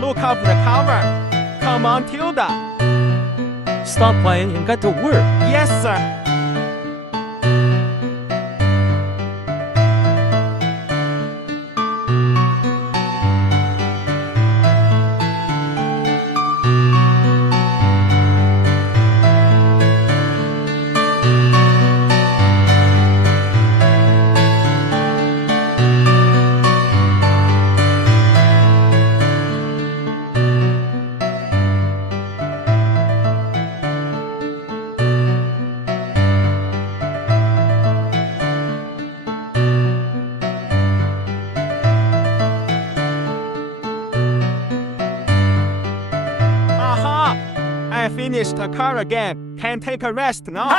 look of the cover. Come on, Tilda. Stop playing and get to work. Yes, sir. I finished the car again. Can take a rest now.